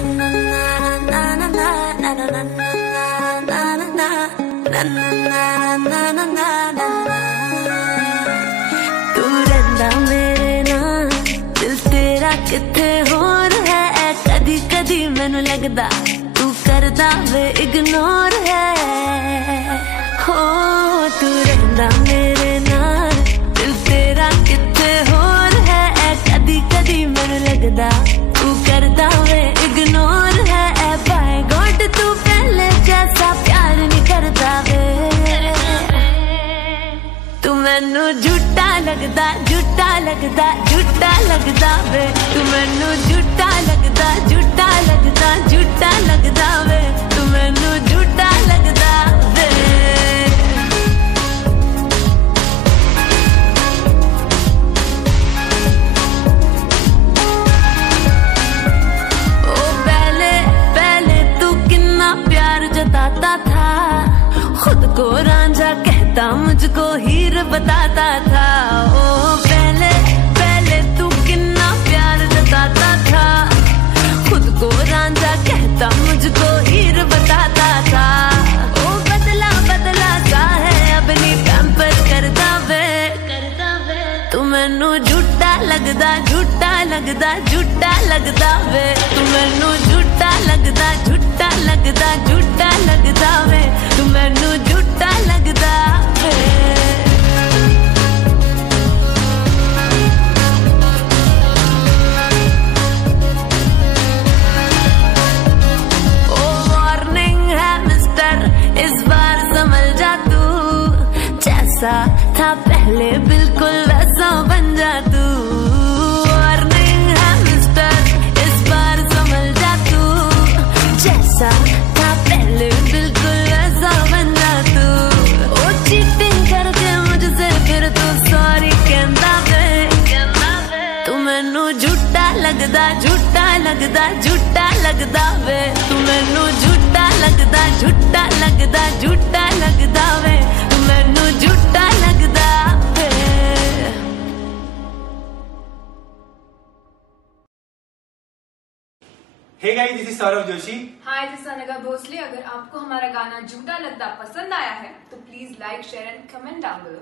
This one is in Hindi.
तू रहंदा मेरे नाल दिल तेरा किथे होर है कदी कदी मैनू लगदा तू करदा वे इग्नोर है हो तू रहंदा मेरे नाल दिल तेरा किथे होर है कदी कदी मैनू लगदा तू करदा वे इग्नोर है बाय गॉड तू पहले जैसा प्यार नहीं करदा वे तू मैनू झूठा लगदा झूठा लगदा झूठा लगदा वे तू मैनू झूठा लगदा झूठा लगदा झूठा लगदा वे तू मैनू झूठा लगदा वे ओ पहले पहले तू कितना प्यार जताता था खुद को रांझा कहता मुझको हीर बताता था ओ पहले पहले तू कितना प्यार जताता था खुद को रांझा कहता मुझको हीर बताता था ओ बदला बदला सा है अपनी पैम्पर करदा वे तू मैनू झूठा लगदा झूठा लगदा झूठा लगदा वे तू मैनू झूठा लगदा झूठा लगदा झूठा लगदा वे तू मैनू झूठा लगदा वे ओ वार्निंग है मिस्टर इस बार समझ जा तू जैसा था पहले बिल्कुल वैसा बन जा तू वार्निंग है मिस्टर इस बार समझ जा तू जैसा था पहले बिल्कुल वैसा बन जा तू ओ चीटिंग करके मुझसे फिर तू सॉरी कहंदा वे तू मैनू झूठा लगदा झूठा लगदा झूठा लगदा वे तू मैनू झूठा लगदा झूठा लगदा झूठा लगदा वे तू मैनू झूठा लगदा वे। Hey guys, this is Saurabh Joshi. Hi, this is Anagha Bhosale. अगर आपको हमारा गाना झूठा लगदा पसंद आया है तो please like share and comment down below.